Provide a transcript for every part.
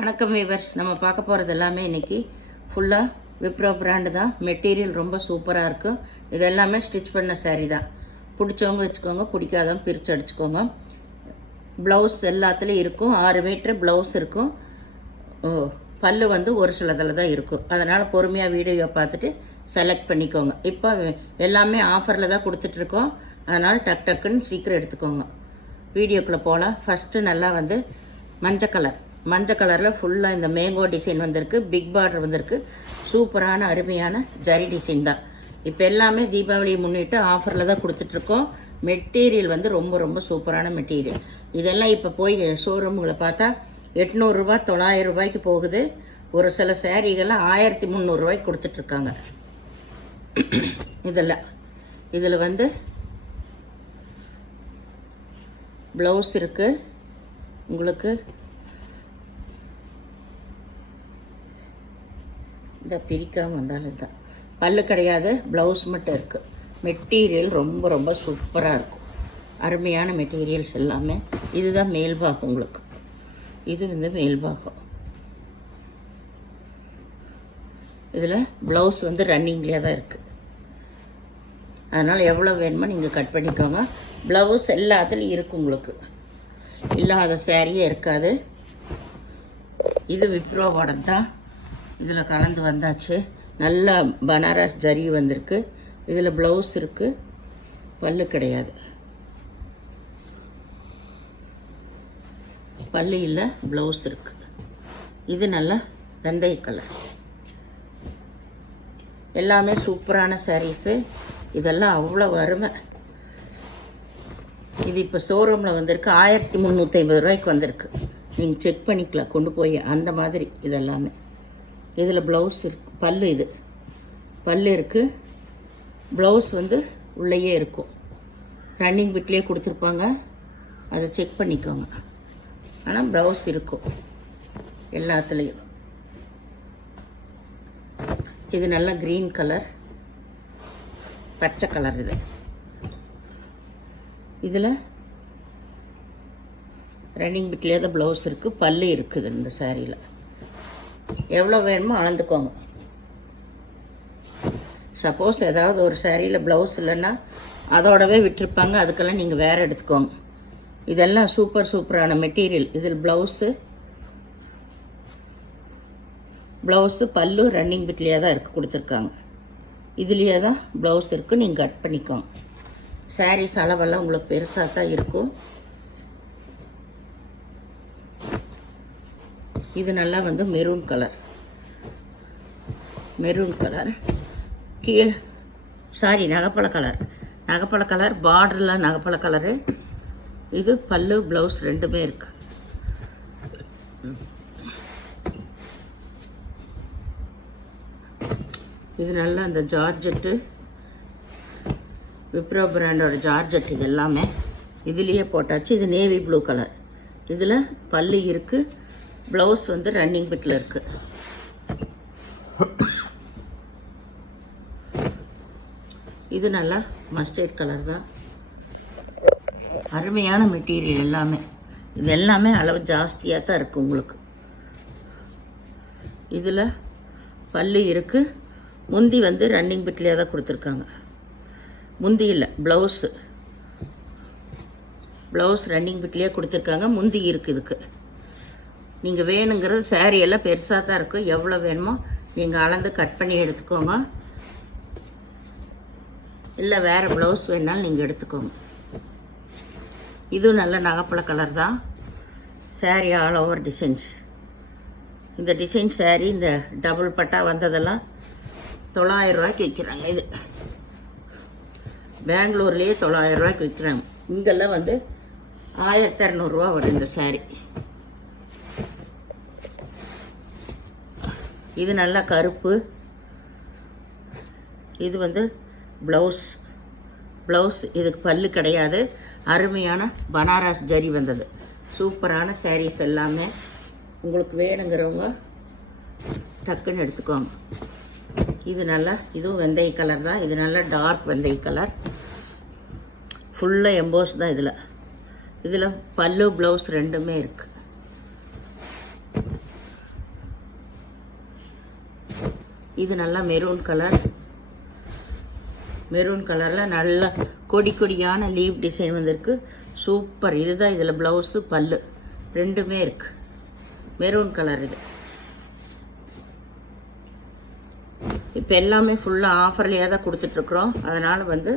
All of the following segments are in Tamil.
வணக்கம் வீவர்ஸ். நம்ம பார்க்க போகிறது எல்லாமே இன்றைக்கி ஃபுல்லாக விப்ரோ பிராண்டு தான். மெட்டீரியல் ரொம்ப சூப்பராக இருக்கும். இது எல்லாமே ஸ்டிச் பண்ண சாரீ தான். பிடிச்சவங்க வச்சுக்கோங்க, பிடிக்காதவங்க பிரித்து அடிச்சுக்கோங்க. ப்ளவுஸ் எல்லாத்துலேயும் இருக்கும். 6 மீட்ரு ப்ளவுஸ் இருக்கும். பல்லு ஒரு சிலதில் தான் இருக்கும். அதனால் பொறுமையாக வீடியோ பார்த்துட்டு செலக்ட் பண்ணிக்கோங்க. இப்போ எல்லாமே ஆஃபரில் தான் கொடுத்துட்ருக்கோம். அதனால் டக்குன்னு சீக்கிரம் எடுத்துக்கோங்க. வீடியோக்குள்ளே போகலாம். ஃபஸ்ட்டு நல்லா மஞ்சள் கலரில் ஃபுல்லாக இந்த மேங்கோ டிசைன் வந்திருக்கு. பிக் பார்டர் வந்திருக்கு. சூப்பரான அருமையான ஜரி டிசைன் தான். இப்போ எல்லாமே தீபாவளியை முன்னிட்டு ஆஃபரில் தான் கொடுத்துட்ருக்கோம். மெட்டீரியல் ரொம்ப சூப்பரான மெட்டீரியல். இதெல்லாம் இப்போ போய் ஷோரூம்களை பார்த்தா 800 ரூபா 900 ரூபாய்க்கு போகுது. ஒரு சில சேரீகள்லாம் 1300 ரூபாய்க்கு கொடுத்துட்ருக்காங்க. இதில் ப்ளவுஸ் இருக்குது. உங்களுக்கு இந்த பிரிக்காமல் வந்தாலும் இதுதான். பல்லு கிடையாது, ப்ளவுஸ் மட்டும் இருக்குது. மெட்டீரியல் ரொம்ப சூப்பராக இருக்கும். அருமையான மெட்டீரியல்ஸ் எல்லாமே. இதுதான் மேல்பாகம். உங்களுக்கு இது மேல்பாகம். இதில் ப்ளவுஸ் ரன்னிங்லேயே தான் இருக்குது. அதனால் எவ்வளோ வேணுமோ நீங்கள் கட் பண்ணிக்கோங்க. ப்ளவுஸ் எல்லாத்துலேயும் இருக்கும். உங்களுக்கு இல்லாத சேரீயே இருக்காது. இது விப்ரோவோட தான். இதில் கலந்து வந்தாச்சு. நல்ல பனாரஸ் ஜரி வந்திருக்கு. இதில் ப்ளவுஸ் இருக்குது, பல்லு கிடையாது. பல்லு இல்லை, ப்ளவுஸ் இருக்குது. இது நல்லா வெந்தய கலர். எல்லாமே சூப்பரான சாரீஸு. இதெல்லாம் அவ்வளோ அருமை. இது இப்போ ஷோரூமில் வந்திருக்கு. 1350 ரூபாய்க்கு வந்திருக்கு. நீங்கள் செக் பண்ணிக்கலாம் கொண்டு போய். அந்த மாதிரி இதெல்லாமே. இதில் ப்ளவுஸ் இருக்கு, பல்லு. இது பல்லு இருக்குது. ப்ளவுஸ் உள்ளேயே இருக்கும். ரன்னிங் பிட்லேயே கொடுத்துருப்பாங்க. அதை செக் பண்ணிக்கோங்க. ஆனால் ப்ளவுஸ் இருக்கும் எல்லாத்துலேயும். இது நல்லா க்ரீன் கலர், பச்சை கலர். இதில் ரன்னிங் பிட்லேயே தான் ப்ளவுஸ் இருக்குது, பல்லு இருக்குது. இந்த சாரியில் எவ்வளோ வேணுமோ அளந்துக்கோங்க. சப்போஸ் ஏதாவது ஒரு சாரியில் ப்ளவுஸ் இல்லைன்னா அதோடவே விட்டுருப்பாங்க. அதுக்கெல்லாம் நீங்கள் வேறு எடுத்துக்கோங்க. இதெல்லாம் சூப்பரான மெட்டீரியல். இதில் ப்ளவுஸு பல்லு ரன்னிங் பிட்லேயே தான் இருக்குது கொடுத்துருக்காங்க. இதுலேயே தான் ப்ளவுஸ் இருக்குது. நீங்கள் கட் பண்ணிக்கோங்க. சாரீஸ் அளவெல்லாம் உங்களுக்கு பெருசாக தான் இருக்கும். இது நல்லா மெரூன் கலர் நகப்பழ கலர் பார்டரில் நகப்பழ கலரு. இது பல்லு ப்ளவுஸ் ரெண்டுமே இருக்குது. இது நல்லா அந்த ஜார்ஜெட்டு, விப்ரோ பிராண்டோட ஜார்ஜெட். இது எல்லாமே இதுலேயே போட்டாச்சு. இது நேவி ப்ளூ கலர். இதில் பல்லு இருக்குது, ப்ளவுஸ் ரன்னிங் பிட்டில் இருக்குது. இது நல்லா மஸ்டர்ட் கலர் தான். அருமையான மெட்டீரியல் எல்லாமே. இது எல்லாமே அளவு ஜாஸ்தியாக தான் இருக்குது உங்களுக்கு. இதில் பல்லு இருக்குது. முந்தி ரன்னிங் பிட்லேயே தான் கொடுத்துருக்காங்க. முந்தி இல்லை, ப்ளவுஸ் ரன்னிங் பிட்லேயே கொடுத்துருக்காங்க. முந்தி இருக்குது. இதுக்கு நீங்கள் வேணுங்கிறது சாரியெல்லாம் பெருசாக தான் இருக்கும். எவ்வளோ வேணுமோ நீங்கள் அளந்து கட் பண்ணி எடுத்துக்கோங்க. இல்லை வேறு ப்ளவுஸ் வேணாலும் நீங்கள் எடுத்துக்கோங்க. இதுவும் நல்ல நகைப்பழ கலர் தான். Sorry all over designs. இந்த டிசைன் சாரி இந்த டபுள் பட்டா வந்ததெல்லாம் 900 ரூபாய்க்கு விற்கிறாங்க. இது பெங்களூர்லேயே 900 ரூபாய்க்கு விற்கிறாங்க. இங்கெல்லாம் 1200 ரூபா வரும் இந்த சாரி. இது நல்லா கருப்பு. இது ப்ளவுஸ் இதுக்கு பல்லு கிடையாது. அருமையான பனாரஸ் ஜரி வந்தது. சூப்பரான சாரீஸ் எல்லாமே. உங்களுக்கு வேணுங்கிறவங்க டக்குன்னு எடுத்துக்கோங்க. இதுவும் வெந்தய கலர் தான். இது நல்லா டார்க் வெந்தய கலர். ஃபுல்லாக எம்போஸ் தான். இதில் பல்லு ப்ளவுஸ் ரெண்டுமே இருக்குது. இது நல்லா மெரூன் கலர். மெரூன் கலரில் நல்ல கொடி கொடியான லீவ் டிசைன் வந்திருக்கு. சூப்பர். இதுதான் இதில் ப்ளவுஸு பல்லு ரெண்டுமே இருக்குது. மெரூன் கலர் இது. இப்போ எல்லாமே ஃபுல்லாக ஆஃபர்லேயே தான் கொடுத்துட்ருக்குறோம். அதனால் வந்து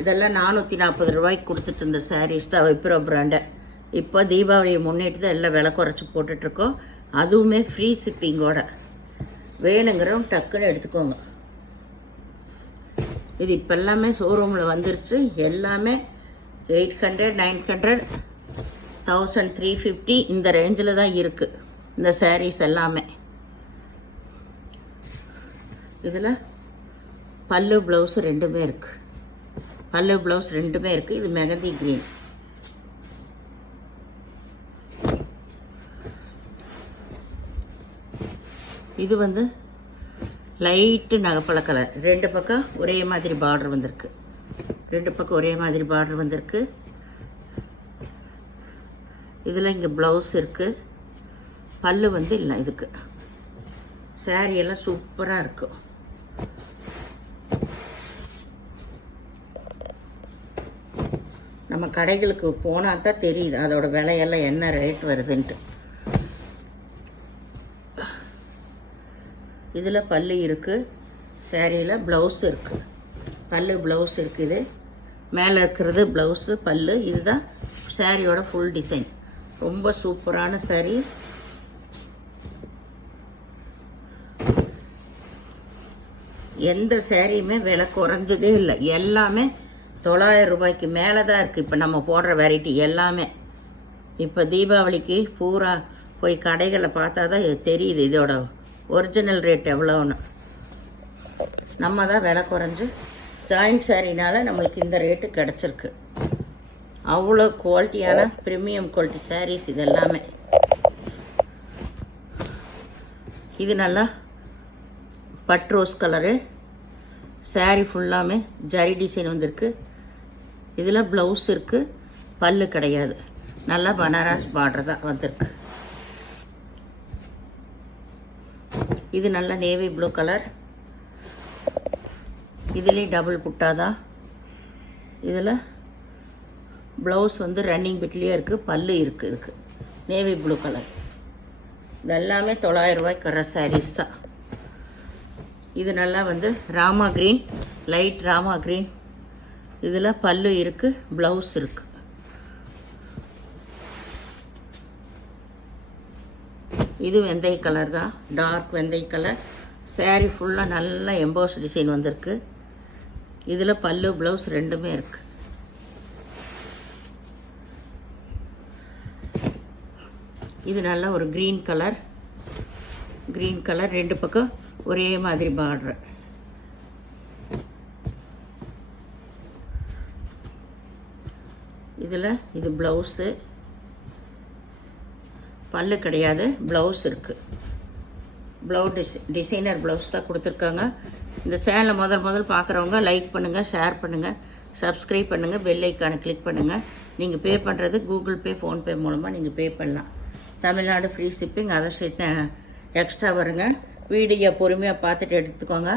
இதெல்லாம் 440 ரூபாய்க்கு கொடுத்துட்டு இருந்த சாரீஸ் தான் விப்ரோ பிராண்டை. இப்போ தீபாவளியை முன்னிட்டு தான் எல்லாம் விலை குறைச்சி போட்டுட்ருக்கோம். அதுவுமே ஃப்ரீ ஷிப்பிங்கோட. வேணுங்கிறவங்க டக்குன்னு எடுத்துக்கோங்க. இது இப்போ எல்லாமே ஷோரூமில் வந்துருச்சு. எல்லாமே 800, 900, 1350 இந்த ரேஞ்சில் தான் இருக்குது இந்த சாரீஸ் எல்லாமே. இதில் பல்லு ப்ளவுஸு ரெண்டுமே இருக்குது. பல்லு ப்ளவுஸ் ரெண்டுமே இருக்குது. இது மெகந்தி க்ரீன். இது வந்து லைட்டு நகைப்பழ கலர். ரெண்டு பக்கம் ஒரே மாதிரி பார்டர் வந்திருக்கு. ரெண்டு பக்கம் ஒரே மாதிரி பார்டர் வந்திருக்கு. இதில் இங்கே ப்ளவுஸ் இருக்குது. பல்லு வந்து இல்லை இதுக்கு. சாரீ எல்லாம் சூப்பராக இருக்கும். நம்ம கடைகளுக்கு போனால் தான் தெரியுது அதோட விலையெல்லாம் என்ன ரேட் வருதுன்ட்டு. இதில் பல்லு இருக்குது. சாரியில் ப்ளவுஸ் இருக்குது. பல்லு ப்ளவுஸ் இருக்குது. மேலே இருக்கிறது ப்ளவுஸு பல்லு. இதுதான் சாரியோட ஃபுல் டிசைன். ரொம்ப சூப்பரான சாரி. எந்த சாரியுமே விலை குறைஞ்சதே இல்லை. எல்லாமே 900 ரூபாய்க்கு மேலே தான் இருக்குது. இப்போ நம்ம போடுற வெரைட்டி எல்லாமே. இப்போ தீபாவளிக்கு பூரா போய் கடைகளை பார்த்தா தான் தெரியுது இதோட ஒரிஜினல் ரேட் எவ்வளோன்னு. நம்ம தான் விலை குறைஞ்சி ஜாயின்ட் சாரினால் நம்மளுக்கு இந்த ரேட்டு கிடச்சிருக்கு. அவ்வளோ குவாலிட்டியான ப்ரீமியம் குவாலிட்டி சாரீஸ் இது எல்லாமே. இது நல்லா பட் ரோஸ் கலரு. சாரீ ஃபுல்லாமே ஜரி டிசைன் வந்திருக்கு. இதில் ப்ளவுஸ் இருக்குது. பல்லு கிடையாது. நல்லா பனாரஸ் பார்டர் தான் வந்திருக்கு. இது நல்ல நேவி ப்ளூ கலர். இதுலேயும் டபுள் புட்டா தான். இதில் ப்ளவுஸ் வந்து ரன்னிங் பிட்லேயே இருக்குது. பல்லு இருக்குது. இதுக்கு நேவி ப்ளூ கலர். இது எல்லாமே 900 ரூபாய்க்கு வர சாரீஸ் தான். இது நல்லா வந்து Rama green, light Rama green. இதில் பல்லு இருக்குது, ப்ளவுஸ் இருக்குது. இது வெந்தய கலர் தான். டார்க் வெந்தய கலர். சாரீ ஃபுல்லாக நல்லா எம்போஸ் டிசைன் வந்திருக்கு. இதில் பல்லு ப்ளவுஸ் ரெண்டுமே இருக்குது. இது நல்லா ஒரு க்ரீன் கலர். Green colour. ரெண்டு பக்கம் ஒரே மாதிரி பார்டர். இதில் இது ப்ளவுஸு. பல்லு கிடையாது, ப்ளவுஸ் இருக்குது. டிசைனர் ப்ளவுஸ் தான் கொடுத்துருக்காங்க. இந்த சேனலை முதல் பார்க்குறவங்க லைக் பண்ணுங்கள், ஷேர் பண்ணுங்கள், சப்ஸ்கிரைப் பண்ணுங்கள், பெல் ஐக்கானை கிளிக் பண்ணுங்கள். நீங்கள் பே பண்ணுறது கூகுள் பே, ஃபோன்பே மூலமாக நீங்கள் பே பண்ணலாம். Tamil Nadu free shipping. அதை சைட் எக்ஸ்ட்ரா வருங்க. வீடியோ பொறுமையாக பார்த்துட்டு எடுத்துக்கோங்க.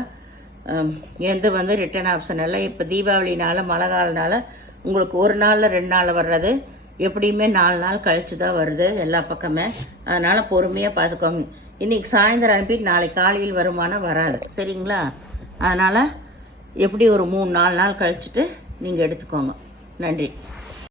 எந்த வந்து ரிட்டர்ன் ஆப்ஷன் எல்லாம். இப்போ தீபாவளினால, மழை காலனால உங்களுக்கு ஒரு நாளில் 2 நாள் வர்றது எப்படியுமே 4 நாள் கழித்து தான் வருது எல்லா பக்கமே. அதனால் பொறுமையாக பார்த்துக்கோங்க. இன்றைக்கி சாயந்தரம் அனுப்பிட்டு நாளைக்கு காலையில் வருமானம் வராது, சரிங்களா? அதனால் எப்படி ஒரு 3-4 நாள் கழிச்சுட்டு நீங்கள் எடுத்துக்கோங்க. நன்றி.